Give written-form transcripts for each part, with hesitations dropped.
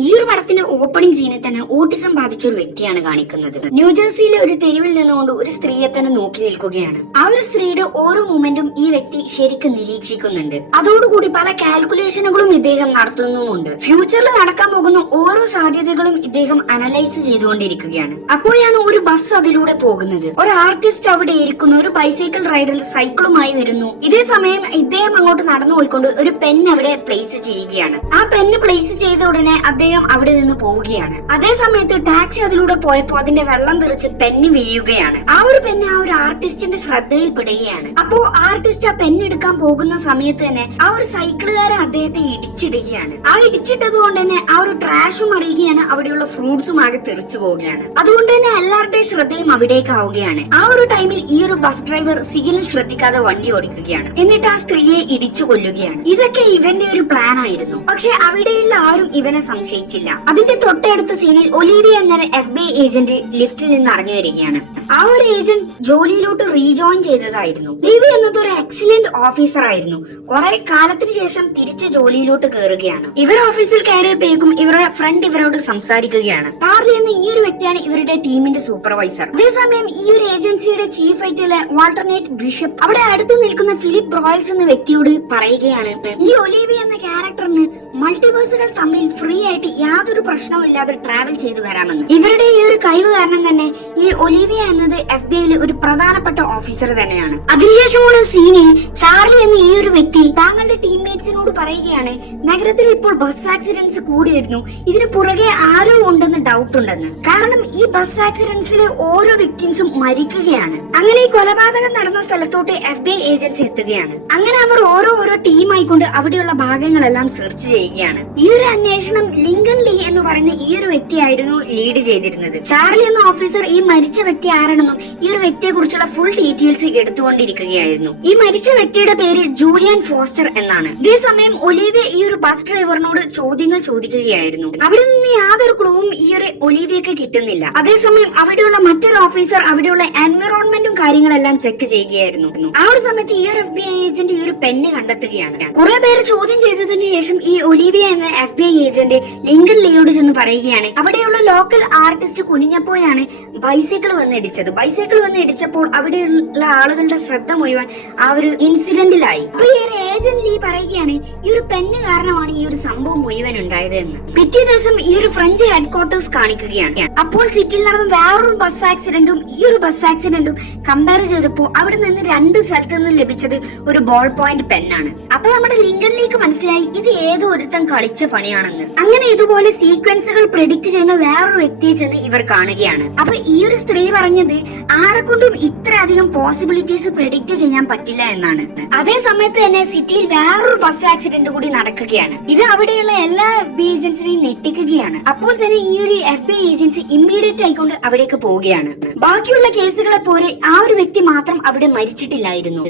ഈ ഒരു പടത്തിന്റെ ഓപ്പണിംഗ് സീനിൽ തന്നെ ഓട്ടിസം ബാധിച്ച ഒരു വ്യക്തിയാണ് കാണിക്കുന്നത്. ന്യൂജേഴ്സിയിലെ ഒരു തെരുവിൽ നിന്നുകൊണ്ട് ഒരു സ്ത്രീയെ തന്നെ നോക്കി നിൽക്കുകയാണ്. ആ ഒരു സ്ത്രീയുടെ ഓരോ മൂമെന്റും ഈ വ്യക്തി ശരിക്കും നിരീക്ഷിക്കുന്നുണ്ട്. അതോടുകൂടി പല കാൽക്കുലേഷനുകളും ഇദ്ദേഹം നടത്തുന്നുമുണ്ട്. ഫ്യൂച്ചറിൽ നടക്കാൻ പോകുന്ന ഓരോ സാധ്യതകളും ഇദ്ദേഹം അനലൈസ് ചെയ്തുകൊണ്ടിരിക്കുകയാണ്. അപ്പോഴാണ് ഒരു ബസ് അതിലൂടെ പോകുന്നത്. ഒരു ആർട്ടിസ്റ്റ് അവിടെ ഇരിക്കുന്നു. ഒരു ബൈസൈക്കിൾ റൈഡർ സൈക്കിളുമായി വരുന്നു. ഇതേ സമയം ഇദ്ദേഹം അങ്ങോട്ട് നടന്നു പോയിക്കൊണ്ട് ഒരു പെൻ അവിടെ പ്ലേസ് ചെയ്യുകയാണ്. ആ പെന്ന് പ്ലേസ് ചെയ്ത ഉടനെ അദ്ദേഹം അവിടെ നിന്ന് പോവുകയാണ്. അതേ സമയത്ത് ടാക്സി അതിലൂടെ പോയപ്പോ അതിന്റെ വെള്ളം തെറിച്ച് പെന്ന് വീഴുകയാണ്. ആ ഒരു പെന്ന് ആ ഒരു ആർട്ടിസ്റ്റിന്റെ ശ്രദ്ധയിൽപ്പെടുകയാണ്. അപ്പോ ആർട്ടിസ്റ്റ് ആ പെന്ന് എടുക്കാൻ പോകുന്ന സമയത്ത് തന്നെ ആ ഒരു സൈക്കിളുകാരൻ അദ്ദേഹത്തെ ഇടിച്ചിടുകയാണ്. ആ ഇടിച്ചിട്ടത് കൊണ്ട് തന്നെ ആ ഒരു ട്രാഷും അറിയുകയാണ്. അവിടെയുള്ള ഫ്രൂട്ട്സും ആകെ തെറിച്ചു പോവുകയാണ്. അതുകൊണ്ട് തന്നെ എല്ലാവരുടെയും ശ്രദ്ധയും അവിടേക്ക് ആവുകയാണ്. ആ ഒരു ടൈമിൽ ഈ ഒരു ബസ് ഡ്രൈവർ സിഗ്നൽ ശ്രദ്ധിക്കാതെ വണ്ടി ഓടിക്കുകയാണ്. എന്നിട്ട് ആ സ്ത്രീയെ ഇടിച്ചു കൊല്ലുകയാണ്. ഇതൊക്കെ ഇവന്റെ ഒരു പ്ലാൻ ആയിരുന്നു. പക്ഷെ അവിടെയുള്ള ആരും ഇവനെ സംശയിച്ചില്ല. അതിന്റെ തൊട്ടടുത്ത സീനിൽ ഒലീവിയ എന്ന FBI ഏജന്റ് ലിഫ്റ്റിൽ നിന്ന് ഇറങ്ങി വരികയാണ്. ആ ഒരു ഏജന്റ് ജോലിയിലോട്ട് റീജോയിൻ ചെയ്തതായിരുന്നു. ഒലീവിയ എന്നത് ഒരു എക്സലന്റ് ഓഫീസർ ആയിരുന്നു. കുറെ കാലത്തിന് ശേഷം തിരിച്ച് ജോലിയിലോട്ട് കയറുകയാണ്. ഇവർ ഓഫീസിൽ കയറിയപ്പോഴേക്കും ഇവരുടെ ഫ്രണ്ട് ഇവരോട് സംസാരിക്കുകയാണ്. ചാർലി എന്ന ഈ ഒരു വ്യക്തിയാണ് ഇവരുടെ ടീമിന്റെ സൂപ്പർവൈസർ. അതേസമയം ഈ ഒരു ഏജൻസിയുടെ ചീഫ് ആയിട്ടുള്ള വാൾട്ടർനേറ്റ് ബിഷപ്പ് അവിടെ അടുത്ത് നിൽക്കുന്ന ഫിലിപ്പ് റോയൽസ് എന്ന വ്യക്തിയോട് പറയുകയാണ്, ഈ ഒലീവിയ എന്ന ക്യാരക്ടറിന് മൾട്ടിവേഴ്സുകൾ തമ്മിൽ ഫ്രീ ആയിട്ട് യാതൊരു പ്രശ്നവും ഇല്ലാതെ ട്രാവൽ ചെയ്തു വരാമെന്ന്. ഇവരുടെ ഈ ഒരു കഴിവ് കാരണം തന്നെ ഈ ഒലീവിയ എന്നത് FBI ഒരു പ്രധാനപ്പെട്ട ഓഫീസർ തന്നെയാണ്. അതിനുശേഷമുള്ള സീനിൽ ചാർലി എന്ന ഈ ഒരു വ്യക്തി താങ്കളുടെ ടീംമേറ്റ്സിനോട് പറയുകയാണ്, നഗരത്തിൽ ഇപ്പോൾ ബസ് ആക്സിഡന്റ്സ് കൂടി വരുന്നു. ഇതിന് പുറകെ ആരോ ഉണ്ടെന്ന് ഡൗട്ട് ഉണ്ടെന്ന്. കാരണം ഈ ബസ് ആക്സിഡന്റ്സിലെ ഓരോ വിക്ടിംസും മരിക്കുകയാണ്. അങ്ങനെ ഈ കൊലപാതകം നടന്ന സ്ഥലത്തോട്ട് FBI ഏജൻസി എത്തുകയാണ്. അങ്ങനെ അവർ ഓരോ ടീമായിക്കൊണ്ട് അവിടെയുള്ള ഭാഗങ്ങളെല്ലാം സെർച്ച് ചെയ്യുകയാണ്. ഈ ഒരു അന്വേഷണം ലിങ്കൺ ലീ എന്ന് പറയുന്ന ഈ ഒരു വ്യക്തിയായിരുന്നു ലീഡ് ചെയ്തിരുന്നത്. ചാർലി എന്ന ഓഫീസർ ഈ മരിച്ച വ്യക്തി ആരാണെന്നും ഈ ഒരു വ്യക്തിയെ കുറിച്ചുള്ള ഫുൾ ഡീറ്റെയിൽസ് എടുത്തുകൊണ്ടിരിക്കുകയായിരുന്നു. ഈ മരിച്ച വ്യക്തിയുടെ പേര് ജൂലിയൻ ഫോസ്റ്റർ എന്നാണ്. ഇതേസമയം ഒലീവിയ ഈ ഒരു ബസ് ഡ്രൈവറിനോട് ചോദ്യങ്ങൾ ചോദിക്കുകയായിരുന്നു. അവിടെ നിന്ന് യാതൊരു ക്ലൂവും ഈ ഒരു ഒലീവിയക്ക് കിട്ടുന്നില്ല. അതേസമയം അവിടെയുള്ള മറ്റൊരു ഓഫീസർ അവിടെയുള്ള എൻവയോൺമെന്റും കാര്യങ്ങളെല്ലാം ചെക്ക് ചെയ്യുകയായിരുന്നു. ആ ഒരു സമയത്ത് ഈ ഒരു FBI ഏജന്റ് ഈ ഒരു പെണ്ണ് കണ്ടെത്തുകയാണ്. കുറെ പേര് ചോദ്യം ചെയ്തതിനു ശേഷം ഈ ഒലീവിയ എന്ന FBI ഏജന്റ് ലിങ്കൺ ലീയോട് ചെന്ന് പറയുകയാണ്, അവിടെയുള്ള ലോക്കൽ ആർട്ടിസ്റ്റ് കുനിഞ്ഞപ്പോഴാണ് ബൈസൈക്കിൾ വന്ന് ഇടിച്ചത്. ബൈസൈക്കിൾ വന്ന് ഇടിച്ചപ്പോൾ അവിടെയുള്ള ആളുകളുടെ ശ്രദ്ധ മുഴുവൻ ആ ഒരു ഇൻസിഡന്റിലായി. അപ്പൊ ഈ ഒരു ഏജന്റ് ലീ പറയുകയാണ്, ഈ ഒരു പെണ്ണ് കാരണമാണ് ഈ ഒരു സംഭവം മുഴുവൻ ഉണ്ടായത് എന്ന്. പിറ്റേ ദിവസം ഈ ഒരു ഫ്രഞ്ച് ഹെഡ്ക്വാർട്ടേഴ്സ് കാണിക്കുകയാണ്. അപ്പോൾ സിറ്റിയിൽ നടന്ന വേറൊരു ബസ് ആക്സിഡന്റും ഈ ഒരു ബസ് ആക്സിഡന്റും കമ്പയർ ചെയ്തപ്പോൾ അവിടെ നിന്ന് രണ്ട് സ്ഥലത്ത് നിന്നും ലഭിച്ചത് ഒരു ബോൾ പോയിന്റ് പെന്നാണ്. അപ്പൊ നമ്മുടെ ലിങ്കൺ ലീക്ക് മനസ്സിലായി ഇത് ഏതോ ഒരുത്തൻ കളിച്ച പണിയാണെന്ന്. അങ്ങനെ ഇതുപോലെ സീക്വൻസുകൾ പ്രെഡിക്റ്റ് ചെയ്യുന്ന വേറൊരു വ്യക്തിയെ ചെന്ന് ഇവർ കാണുകയാണ്. അപ്പൊ ഈ ഒരു സ്ത്രീ പറഞ്ഞത് ആരെക്കൊണ്ടും ഇത്രയധികം പോസിബിലിറ്റീസ് പ്രെഡിക്റ്റ് ചെയ്യാൻ പറ്റില്ല എന്നാണ്. അതേ സമയത്ത് തന്നെ സിറ്റിയിൽ വേറൊരു ബസ് ആക്സിഡന്റ് കൂടി നടക്കുകയാണ്. ഇത് അവിടെയുള്ള എല്ലാ FBI ഏജൻസിനെയും ഞെട്ടിക്കുകയാണ്. അപ്പോൾ തന്നെ ഈ ഒരു FBI ഏജൻസി ഇമ്മീഡിയറ്റ് ആയിക്കൊണ്ട് അവിടേക്ക് പോവുകയാണ്. ബാക്കിയുള്ള കേസുകളെ പോലെ ആ ഒരു വ്യക്തി മാത്രം അവിടെ മരിച്ചിട്ടില്ലായിരുന്നു.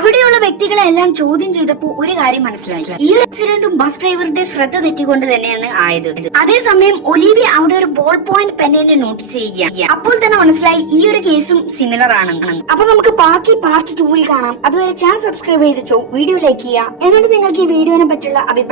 അവിടെയുള്ള വ്യക്തികളെ എല്ലാം ചോദ്യം ചെയ്തപ്പോൾ ഒരു കാര്യം മനസ്സിലായി, ഈ ഒരു ആക്സിഡന്റും ബസ് ഡ്രൈവറുടെ ശ്രദ്ധ തെറ്റിക്കൊണ്ട് തന്നെയാണ് ആയത്. അതേസമയം ഒലീവിയ അവിടെ ഒരു ബോൾ പോയിന്റ് പെന്നിനെ നോട്ടീസ് ചെയ്യുകയാണ്. അപ്പോൾ തന്നെ മനസ്സിലായി ഈ ഒരു കേസും സിമിലർ ആണെന്ന്. അപ്പൊ നമുക്ക് ബാക്കി പാർട്ട് 2 കാണാം. അതുവരെ ചാനൽ സബ്സ്ക്രൈബ് ചെയ്തിട്ടോ, വീഡിയോ ലൈക്ക് ചെയ്യുക. എന്നിട്ട് നിങ്ങൾക്ക് ഈ വീഡിയോനെ പറ്റിയുള്ള അഭിപ്രായം